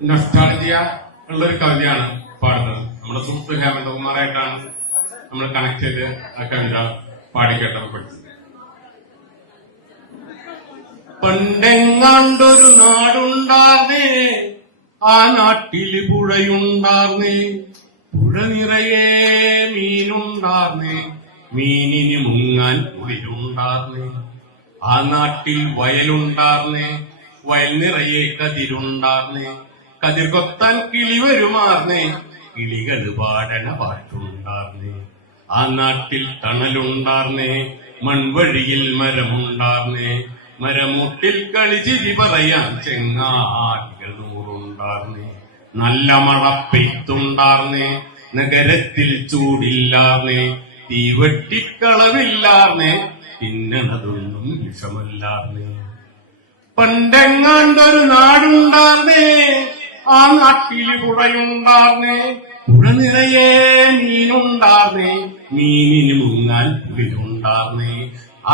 Nostalgia ഉള്ളൊരു കവിതയാണ് പാടുന്നത്. നമ്മുടെ സുഹൃത്ത് ഹേമന്തകുമാറായിട്ടാണ് നമ്മൾ കണക്ട് ചെയ്ത് ആ കവിത പാടിക്കേട്ടത് പഠിച്ചത്. പണ്ടെങ്ങാണ്ടൊരു നാടുണ്ടാർന്നേ, ആ നാട്ടില് പുഴയുണ്ടാർന്നേ, പുഴ നിറയെ മീനുണ്ടാർന്നേ, മീനിന് മുങ്ങാൻ കുളിരുണ്ടാർന്നേ. ആ നാട്ടിൽ വയലുണ്ടാർന്നേ, വയൽ നിറയെ കതിരുണ്ടാർന്നേ, കതിർ കൊത്താൻ കിളി വരുമാർന്നേ, കിളികൾ പാടണ പാട്ടുണ്ടാർന്നേ. ആ നാട്ടിൽ തണലുണ്ടാർന്നേ, മൺവഴിയിൽ മരമുണ്ടാർന്നേ, മരമുട്ടിൽ കളിച്ചിരി പറയാൻ ചെങ്ങാടികൾ നൂറുണ്ടാർന്നേ. നല്ല മഴ പെയ്ത്തുണ്ടാർന്നേ, നഗരത്തിൽ ചൂടില്ലാർന്നേ, തീവെട്ടിക്കളവില്ലാർന്നേ, തിന്നണതൊന്നും വിഷമല്ലാർന്നേ. പണ്ടെങ്ങാണ്ടൊരു നാടുണ്ടാർന്നേ, ആ നാട്ടിൽ പുഴയുണ്ടാർന്നേ, പുഴ നിറയെ മീനുണ്ടാർന്നേ, മീനിന് മുങ്ങാൻ പുലിയുണ്ടാർന്നേ.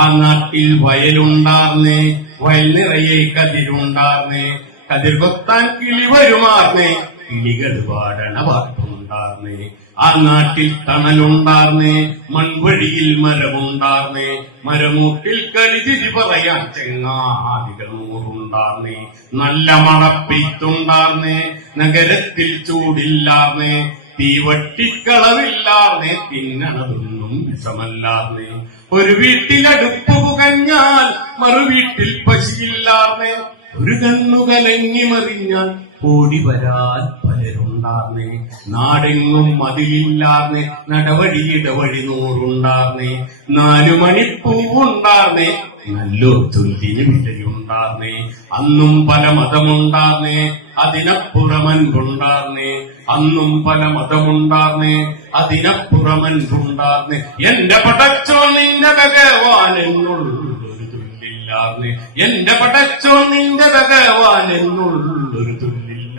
ആ നാട്ടിൽ വയലുണ്ടാർന്നേ, വയൽ നിറയെ കതിരുണ്ടാർന്നേ, കതിർ കൊത്താൻ കിളി വരുമാർന്നേ, കിളികൾ പാടണ പാട്ടുണ്ടാർന്നേ. ആ നാട്ടിൽ തണലുണ്ടാർന്നേ, മൺവഴിയിൽ മരമുണ്ടാർന്നേ, മരമൂട്ടിൽ കളിതിരി പറയാൻ ചെങ്ങാടികൾ നൂറുണ്ടാർന്നേ. നല്ല മഴ പെയ്ത്തുണ്ടാർന്നേ, നഗരത്തിൽ ചൂടില്ലാർന്നേ, തീവട്ടിക്കളവില്ലാർന്നേ, തിന്നണതൊന്നും വിഷമല്ലാർന്നേ. ഒരു വീട്ടിലടുപ്പ് പുകഞ്ഞാൽ മറുവീട്ടിൽ പശിയില്ലാർന്നേ, ഒരു കണ്ണുകലങ്ങി മറിഞ്ഞാൽ ഓടി വരാൻ പലരുണ്ടാർന്നേ. നാടെങ്ങും മതിലില്ലാർന്നേ, നടവഴി ഇടവഴി നൂറുണ്ടാർന്നേ, 4 മണിപ്പൂവുണ്ടാർന്നേ, നല്ലൊത്തുല്ലിന് വിലയുണ്ടാർന്നേ. അന്നും പല മതമുണ്ടാർന്നേ, അതിനപ്പുറമൻപുണ്ടാർന്നേ, അന്നും പല മതമുണ്ടാർന്നേ, അതിനപ്പുറമൻപുണ്ടാർന്നേ. എന്റെ പടച്ചോ നിന്റെ ഭഗവാൻ എന്നുള്ളൊരു തുല്ലില്ലാർന്നേ, എന്റെ പടച്ചോ നിന്റെ ഭഗവാൻ എന്നുള്ളൊരു തുല്ലില്ല.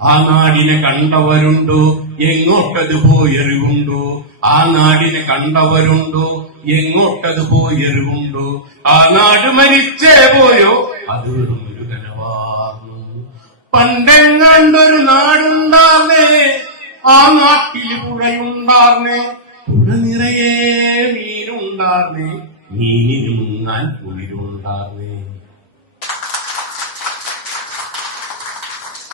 ആ നാടിനെ കണ്ടവരുണ്ടോ, എങ്ങോട്ടത് പോയറിവുണ്ടോ? ആ നാടിനെ കണ്ടവരുണ്ടോ, എങ്ങോട്ടത് പോയറിവുണ്ടോ? ആ നാട് മരിച്ചേ പോയോ, അത് വെറും ഒരു കനവാർന്നു. പണ്ടെങ്ങാണ്ടൊരു നാടുണ്ടാർന്നേ, ആ നാട്ടിൽ പുഴയുണ്ടാർന്നേ, പുഴ നിറയെ മീനുണ്ടാർന്നേ, മീനിന് മുങ്ങാൻ കുളിരുണ്ടാർന്നേ.